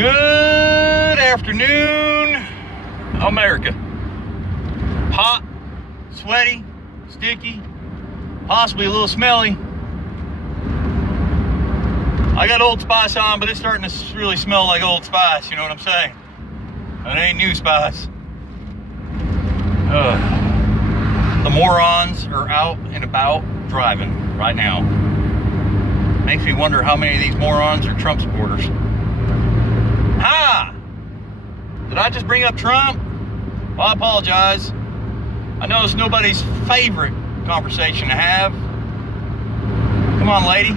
Good afternoon, America. Hot, sweaty, sticky, possibly a little smelly. I got Old Spice on, but it's starting to really smell like Old Spice, you know what I'm saying? It ain't new Spice. The morons are out and about driving right now. Makes me wonder how many of these morons are Trump supporters. Ha! Did I just bring up Trump? Well, I apologize. I know it's nobody's favorite conversation to have. Come on, lady.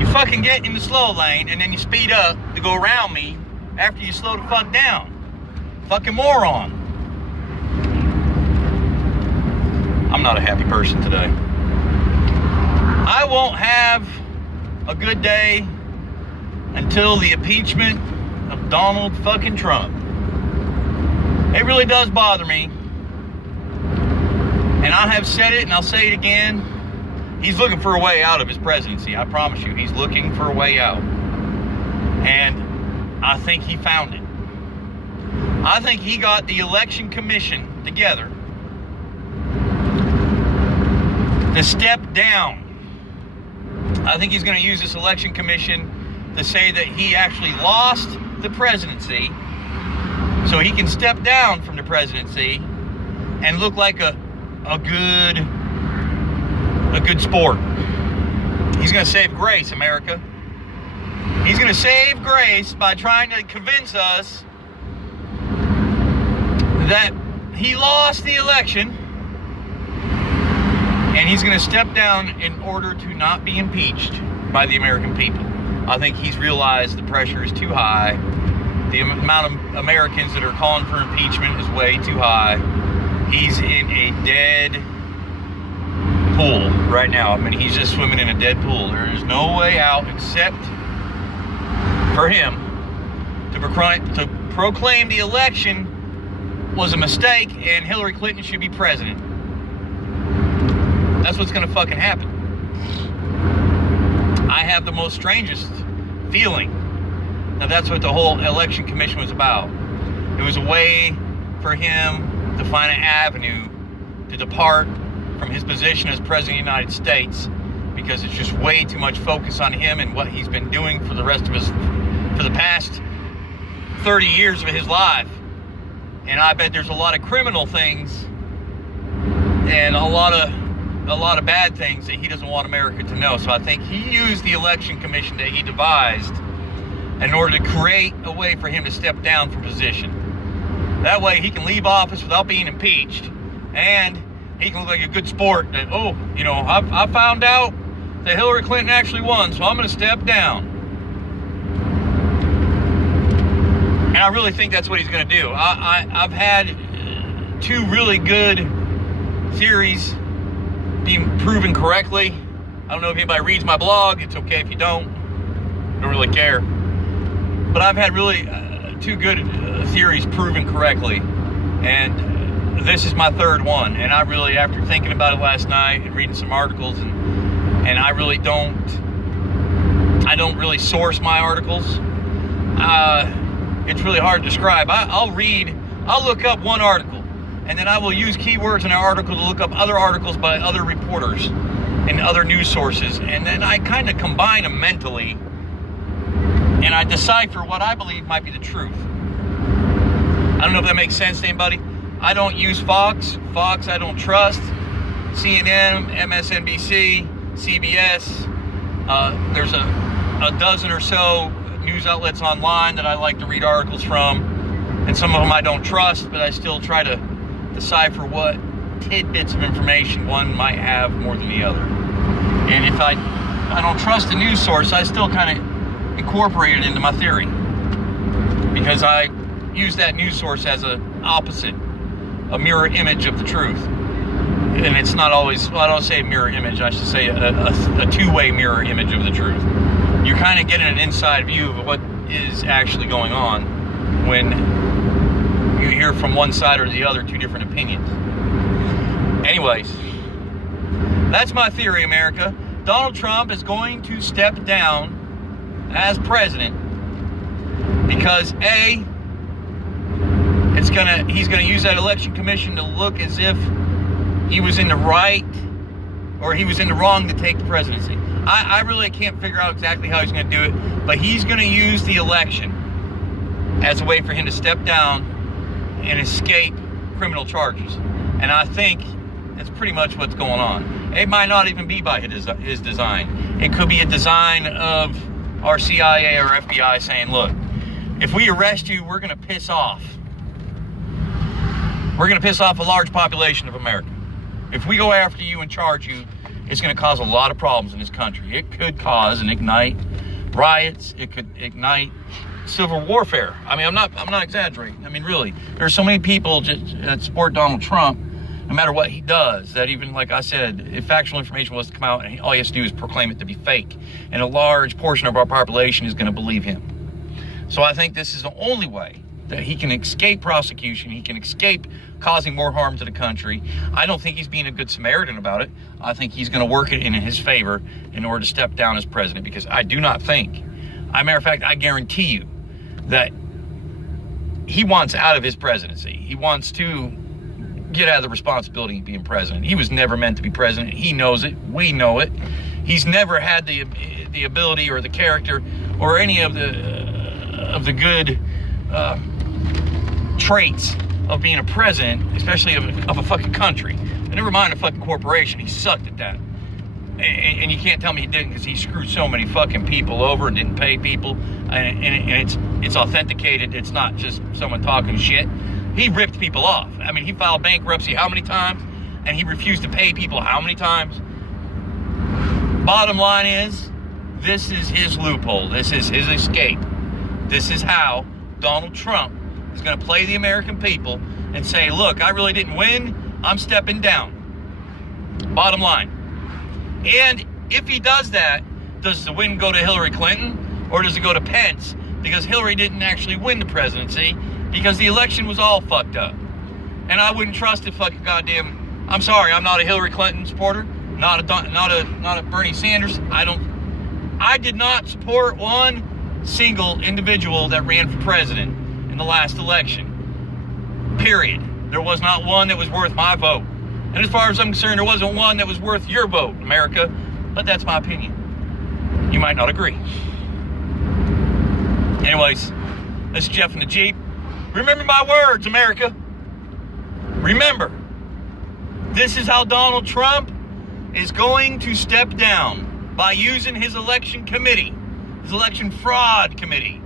You fucking get in the slow lane and then you speed up to go around me after you slow the fuck down. Fucking moron. I'm not a happy person today. I won't have a good day until the impeachment of Donald fucking Trump. It really does bother me. And I have said it and I'll say it again. He's looking for a way out of his presidency. I promise you, he's looking for a way out. And I think he found it. I think he got the election commission together to step down. I think he's going to use this election commission to say that he actually lost the presidency so he can step down from the presidency and look like a good sport. He's going to save grace, America. He's going to save grace by trying to convince us that he lost the election and he's going to step down in order to not be impeached by the American people. I think he's realized the pressure is too high. The amount of Americans that are calling for impeachment is way too high. He's in a dead pool right now. I mean, he's just swimming in a dead pool. There is no way out except for him to proclaim the election was a mistake and Hillary Clinton should be president. That's what's going to fucking happen. I have the most strangest feeling that that's what the whole election commission was about. It was a way for him to find an avenue to depart from his position as president of the United States, because it's just way too much focus on him and what he's been doing for the past 30 years of his life. And I bet there's a lot of criminal things and a lot of bad things that he doesn't want America to know. So I think he used the election commission that he devised in order to create a way for him to step down from position. That way he can leave office without being impeached, and he can look like a good sport that, oh, you know, I found out that Hillary Clinton actually won, so I'm going to step down. And I really think that's what he's going to do. I've had two really good theories being proven correctly. I don't know if anybody reads my blog. It's okay if you don't. Don't really care. But I've had really two good theories proven correctly. And this is my third one. And I really, after thinking about it last night and reading some articles, and I really don't really source my articles. It's really hard to describe. I'll look up one article, and then I will use keywords in an article to look up other articles by other reporters and other news sources. And then I kind of combine them mentally, and I decipher what I believe might be the truth. I don't know if that makes sense to anybody. I don't use Fox. Fox I don't trust. CNN, MSNBC, CBS. There's a dozen or so news outlets online that I like to read articles from. And some of them I don't trust, but I still try to decipher what tidbits of information one might have more than the other. And if I don't trust the news source, I still kind of incorporate it into my theory, because I use that news source as a mirror image of the truth. And it's not always, well, I don't say mirror image, I should say a two-way mirror image of the truth. You're kind of getting an inside view of what is actually going on when you hear from one side or the other two different opinions. Anyways, that's my theory, America. Donald Trump is going to step down as president Because he's gonna use that election commission to look as if he was in the right or he was in the wrong to take the presidency. I really can't figure out exactly how he's gonna do it, but he's gonna use the election as a way for him to step down and escape criminal charges. And I think that's pretty much what's going on. It might not even be by his design. It could be a design of our CIA or FBI saying, look, if we arrest you, we're gonna piss off a large population of America. If we go after you and charge you, it's going to cause a lot of problems in this country. It could cause and ignite riots. It could ignite civil warfare. I mean, I'm not exaggerating. I mean, really, there's so many people that support Donald Trump, no matter what he does, that even, like I said, if factual information was to come out, and all he has to do is proclaim it to be fake, and a large portion of our population is going to believe him. So I think this is the only way that he can escape prosecution. He can escape causing more harm to the country. I don't think he's being a good Samaritan about it. I think he's going to work it in his favor in order to step down as president, because I do not think, as a matter of fact, I guarantee you that he wants out of his presidency. He wants to get out of the responsibility of being president. He was never meant to be president. He knows it. We know it. He's never had the ability or the character or any of the good traits of being a president, especially of a fucking country. And never mind a fucking corporation. He sucked at that. And you can't tell me he didn't, because he screwed so many fucking people over and didn't pay people. And it's authenticated. It's not just someone talking shit. He ripped people off. I mean, he filed bankruptcy how many times? And he refused to pay people how many times? Bottom line is, this is his loophole. This is his escape. This is how Donald Trump is going to play the American people and say, look, I really didn't win. I'm stepping down. Bottom line. And if he does that, does the win go to Hillary Clinton or does it go to Pence? Because Hillary didn't actually win the presidency because the election was all fucked up. And I wouldn't trust it fucking goddamn. I'm sorry, I'm not a Hillary Clinton supporter, not a Bernie Sanders. I did not support one single individual that ran for president in the last election. Period. There was not one that was worth my vote. And as far as I'm concerned, there wasn't one that was worth your vote, America. But that's my opinion. You might not agree. Anyways, this is Jeff in the Jeep. Remember my words, America. Remember, this is how Donald Trump is going to step down, by using his election committee, his election fraud committee,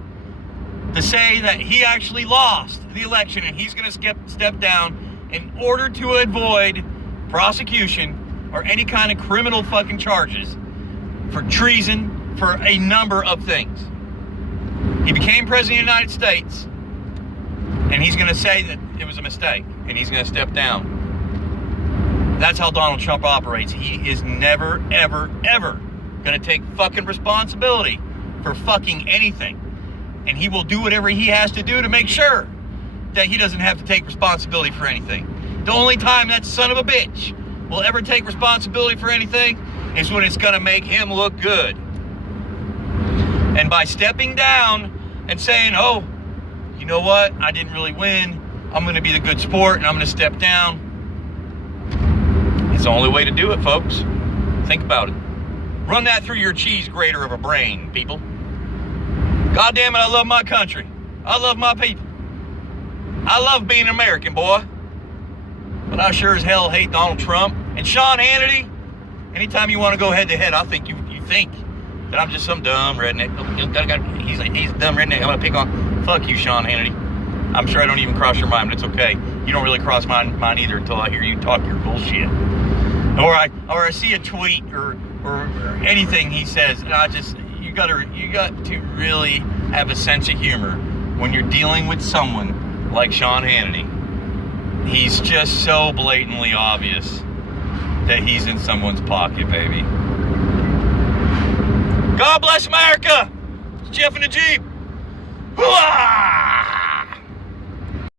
to say that he actually lost the election and he's going to step down in order to avoid prosecution or any kind of criminal fucking charges for treason, for a number of things. He became president of the United States, and he's going to say that it was a mistake, and he's going to step down. That's how Donald Trump operates. He is never, ever, ever going to take fucking responsibility for fucking anything. And he will do whatever he has to do to make sure that he doesn't have to take responsibility for anything. The only time that son of a bitch will ever take responsibility for anything is when it's going to make him look good. And by stepping down and saying, oh, you know what? I didn't really win. I'm going to be the good sport and I'm going to step down. It's the only way to do it, folks. Think about it. Run that through your cheese grater of a brain, people. God damn it, I love my country. I love my people. I love being an American, boy. But I sure as hell hate Donald Trump. And Sean Hannity, anytime you want to go head to head, I think you think that I'm just some dumb redneck. He's a dumb redneck. I'm going to pick on. Fuck you, Sean Hannity. I'm sure I don't even cross your mind, but it's okay. You don't really cross mine either until I hear you talk your bullshit. Or I see a tweet or anything he says, and I just, you got to really have a sense of humor when you're dealing with someone like Sean Hannity. He's just so blatantly obvious that he's in someone's pocket, baby. God bless America! It's Jeff in the Jeep. Hoo-ah!